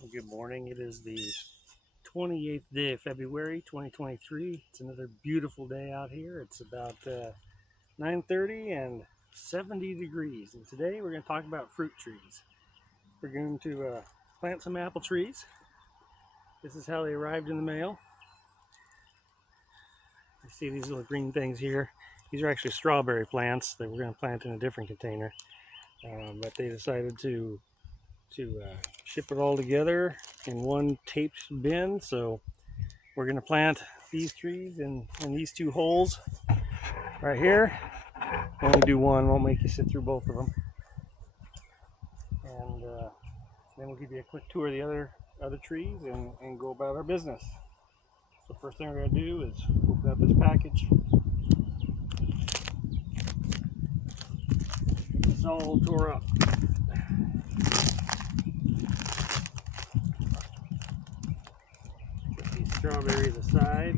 Well, good morning. It is the 28th day of February 2023. It's another beautiful day out here. It's about 9:30 and 70 degrees. And today we're going to talk about fruit trees. We're going to plant some apple trees. This is how they arrived in the mail. You see these little green things here. These are actually strawberry plants that we're going to plant in a different container. But they decided to ship it all together in one taped bin. So we're going to plant these trees in these two holes right here. Only do one, won't make you sit through both of them. And then we'll give you a quick tour of the other trees and go about our business. So first thing we're going to do is open up this package. It's all tore up. Put these strawberries aside.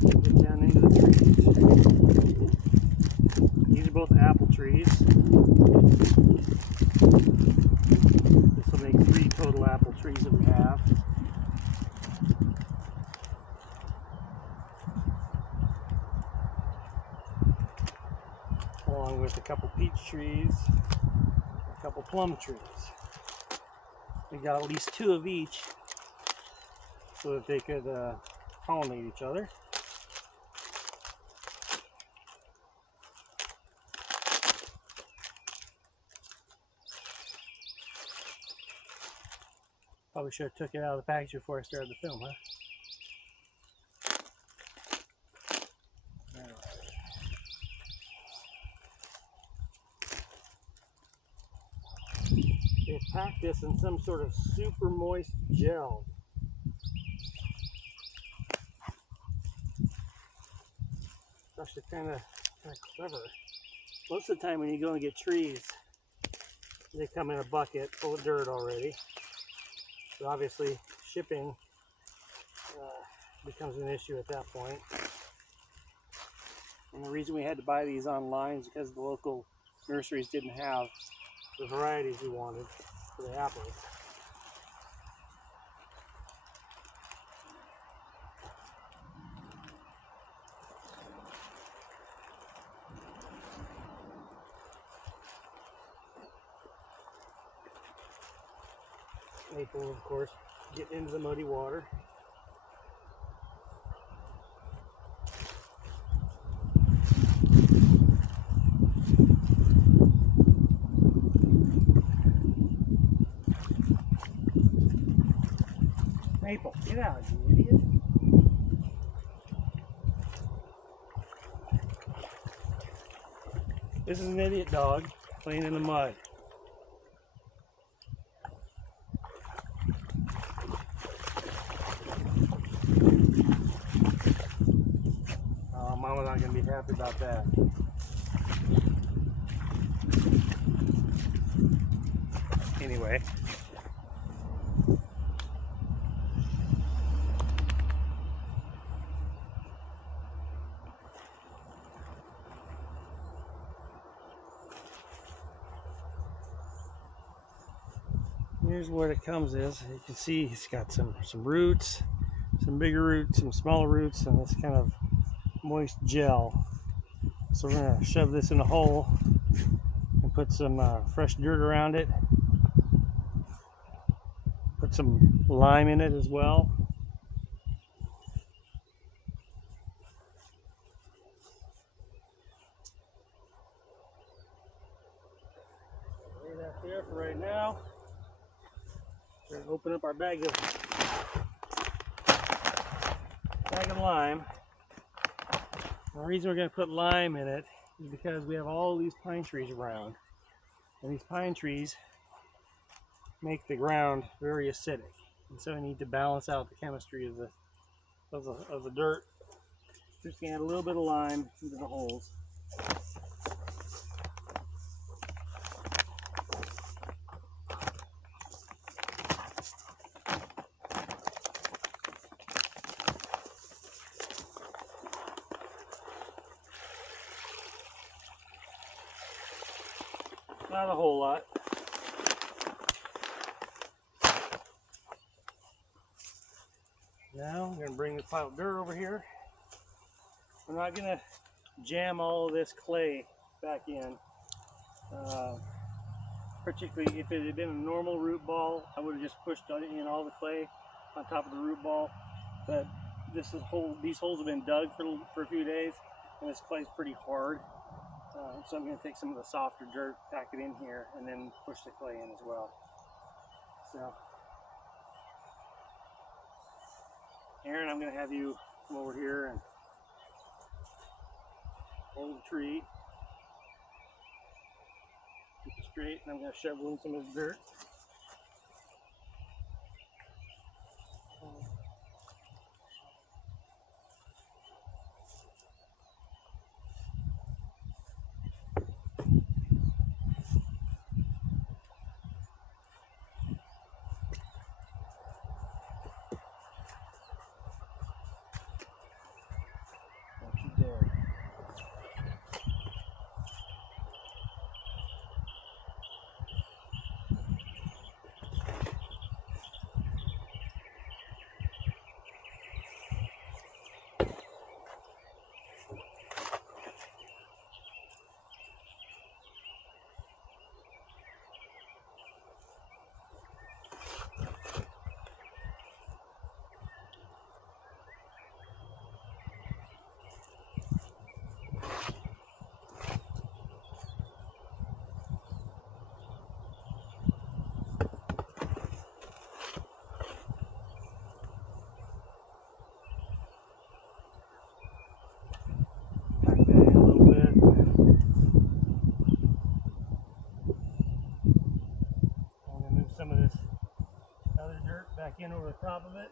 Get down into the trees. These are both apple trees. This will make 3 total apple trees that we have. Along with a couple peach trees, a couple plum trees. We got at least 2 of each so that they could pollinate each other. Probably should have took it out of the package before I started the film, huh? They've packed this in some sort of super moist gel. It's actually kind of clever. Most of the time when you go and get trees, they come in a bucket full of dirt already. But obviously shipping becomes an issue at that point. And the reason we had to buy these online is because the local nurseries didn't have the varieties we wanted for the apples. Maple, of course, get into the muddy water. Maple, get out, you idiot. This is an idiot dog playing in the mud. Oh, Mama's not going to be happy about that. Anyway. Here's what it comes is. You can see it's got some roots, some bigger roots, some smaller roots, and this kind of moist gel. So we're going to shove this in a hole and put some fresh dirt around it. Put some lime in it as well. Lay that there for right now. We're going to open up our bag of lime. And the reason we're going to put lime in it is because we have all these pine trees around. And these pine trees make the ground very acidic. And so we need to balance out the chemistry of the dirt. Just add a little bit of lime into the holes. Not a whole lot. Now I'm going to bring this pile of dirt over here. I'm not going to jam all of this clay back in. Particularly if it had been a normal root ball, I would have just pushed in all the clay on top of the root ball. But these holes have been dug for a few days, and this clay is pretty hard. So I'm going to take some of the softer dirt, pack it in here, and then push the clay in as well. So, Aaron, I'm going to have you come over here and hold the tree. Keep it straight, and I'm going to shovel in some of this dirt. Don't you dare. Some of this other dirt back in over the top of it.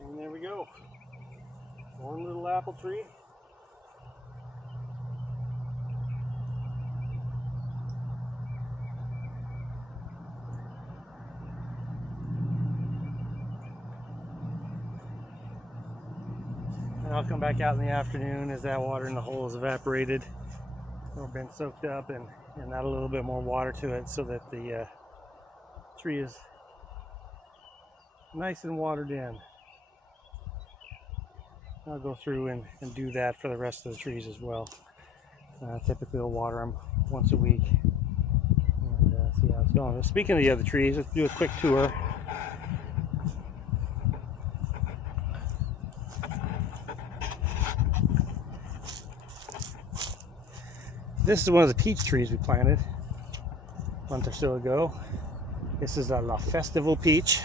And there we go. One little apple tree. And I'll come back out in the afternoon as that water in the hole is evaporated or been soaked up, and add a little bit more water to it so that the tree is nice and watered in. I'll go through and do that for the rest of the trees as well. Typically I'll water them once a week and see how it's going. Speaking of the other trees, let's do a quick tour. This is one of the peach trees we planted a month or so ago. This is a La Festival peach.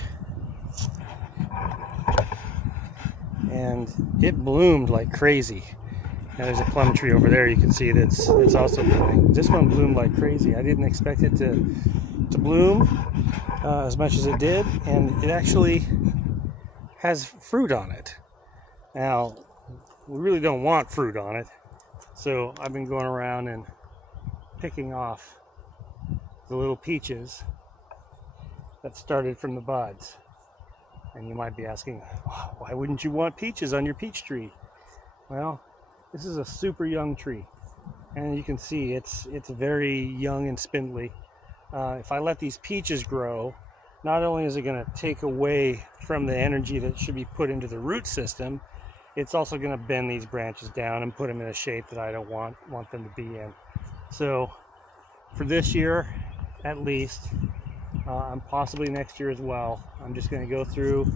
And it bloomed like crazy. Now there's a plum tree over there you can see that's also blooming. This one bloomed like crazy. I didn't expect it to bloom as much as it did, and it actually has fruit on it. Now, we really don't want fruit on it, so I've been going around and picking off the little peaches that started from the buds. And you might be asking, why wouldn't you want peaches on your peach tree? Well, this is a super young tree, and you can see it's very young and spindly. If I let these peaches grow, not only is it going to take away from the energy that should be put into the root system, it's also going to bend these branches down and put them in a shape that I don't want them to be in. So for this year, at least, and possibly next year as well, I'm just going to go through,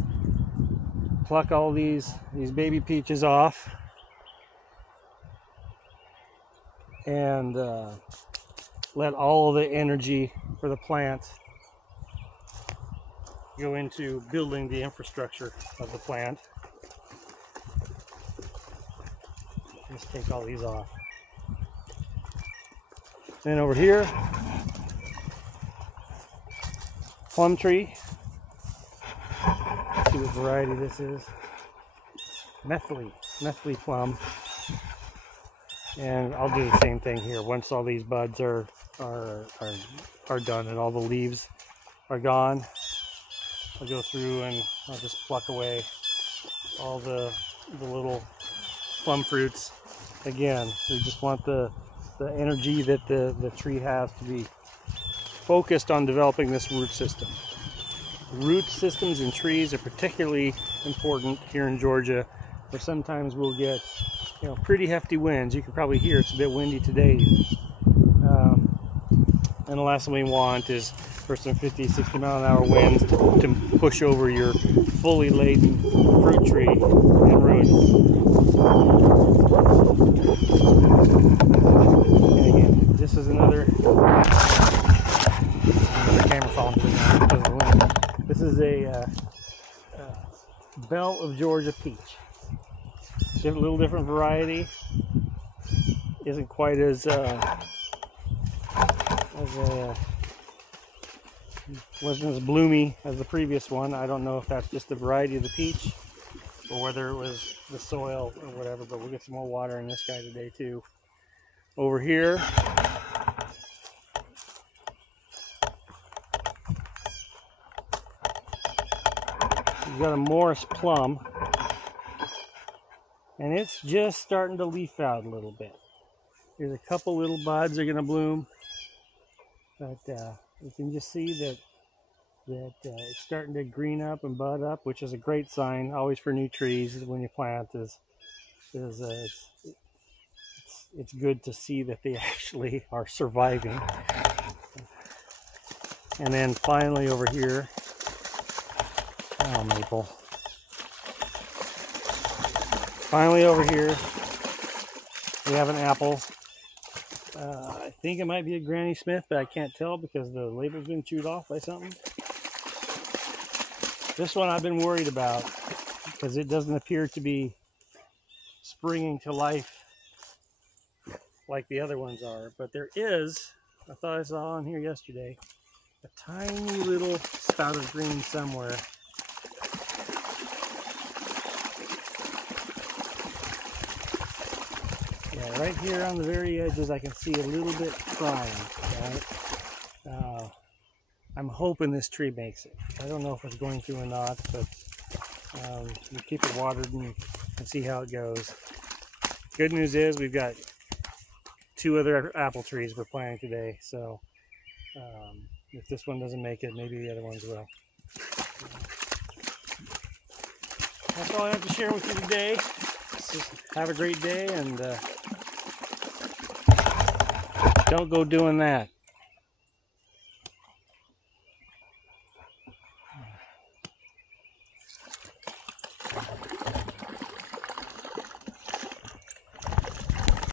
pluck all these baby peaches off, and let all the energy for the plant go into building the infrastructure of the plant. Just take all these off. Then over here, plum tree. Let's see what variety this is. Methley plum. And I'll do the same thing here. Once all these buds are done and all the leaves are gone, I'll go through and I'll just pluck away all the little plum fruits. Again, we just want the energy that the tree has to be focused on developing this root system. Root systems in trees are particularly important here in Georgia, where sometimes we'll get pretty hefty winds. You can probably hear it's a bit windy today. And the last thing we want is for some 50, 60 mile an hour winds to push over your fully laden fruit tree and ruin it. And again, this is another camera falling to the ground because of the wind. This is a Belle of Georgia peach. A little different variety. Isn't quite wasn't as bloomy as the previous one. I don't know if that's just the variety of the peach or whether it was the soil or whatever, but we'll get some more water in this guy today too. Over here, we've got a Morris plum, and it's just starting to leaf out a little bit. There's a couple little buds are going to bloom, but you can just see that it's starting to green up and bud up, which is a great sign always for new trees when you plant. It's good to see that they actually are surviving. And then finally over here, oh, maple. Finally over here, we have an apple. I think it might be a Granny Smith, but I can't tell because the label's been chewed off by something. This one I've been worried about because it doesn't appear to be springing to life like the other ones are. But there is, I thought I saw on here yesterday, a tiny little spout of green somewhere. Yeah, right here on the very edges I can see a little bit trying. Right? I'm hoping this tree makes it. I don't know if it's going to or not, but we'll keep it watered and see how it goes. Good news is we've got 2 other apple trees we're planting today, so if this one doesn't make it, maybe the other ones will. That's all I have to share with you today. Just have a great day, and don't go doing that.